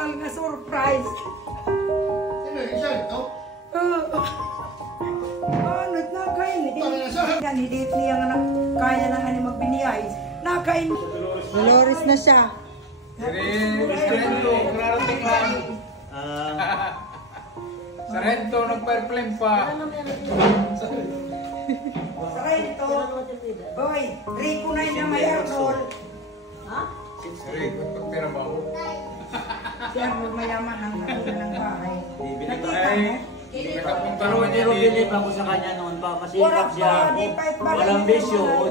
personal nga surprise. Sino yung siya ito? Ano na kain eh. Yan, hidit niya nga kaya na nga ni magbiniyay. Nakain. Dolores na siya. Sarento, nagpa-airplane pa. Sarento. Boy, Rico na yun na may Arnold. Ha? Rico, pagpira ba ako? Si Arnold mayaman ang ng bahay. Nakita mo? Pero hindi rin bilib ako sa kanya noon pa. Masipag siya. Walang bisyo.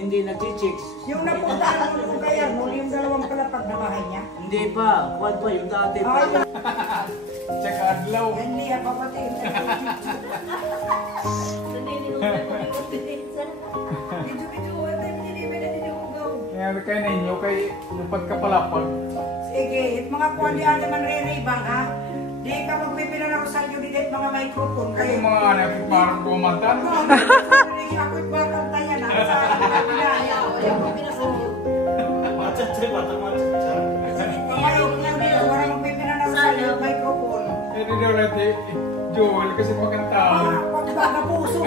Hindi nag-chicks. Yung napuntaan mo kung kaya mo, yung dalawang palapag na bahay niya. Hindi pa. Kuwan pa yung dati pa. Tsaka adlaw. Yan niya papatid. Ngayon kayo ninyo, kay lupat ka palapag. Sige, at mga kuwan di ate man re-rebang ha. Di ka magpipila na Rosalio di kahit mga microphone kayo. Yung mga anak, parang bumantan. Ako'y parang tayo na. Wala magpipila na Rosalio microphone. Hindi daw natin, Joel, kasi magantahan. Pagbaga puso.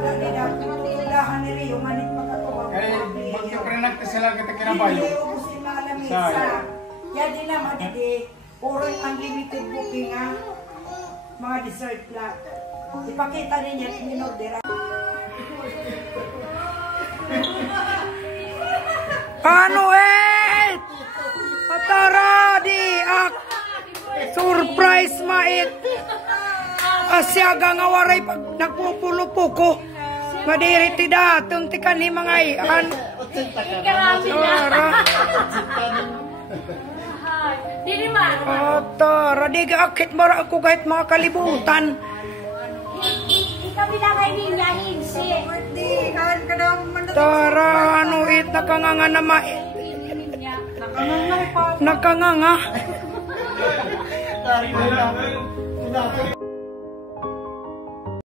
Dali na. Tulahan ni Rio, manit pagkatuwa. Kaya, magkapranak na sila kita kinabayo. Hindi, ubus yung mga lamesa. Yan din naman, hindi. Puro yung unlimited booking ha. Mga dessert lang. Ipakita ninyo at in-order. Paano eh? Patara di ak. Surprise mait. Asyaga nga waray pag nagpupulo-po ko. Madiri ti datong ti kani mga iyan. Tara. Dili man. Tara, di akit mara ako kahit mga kalibutan. Ikaw bilangay niya hinsi. Tara, ano it nakanganga na mait. Nakanganga.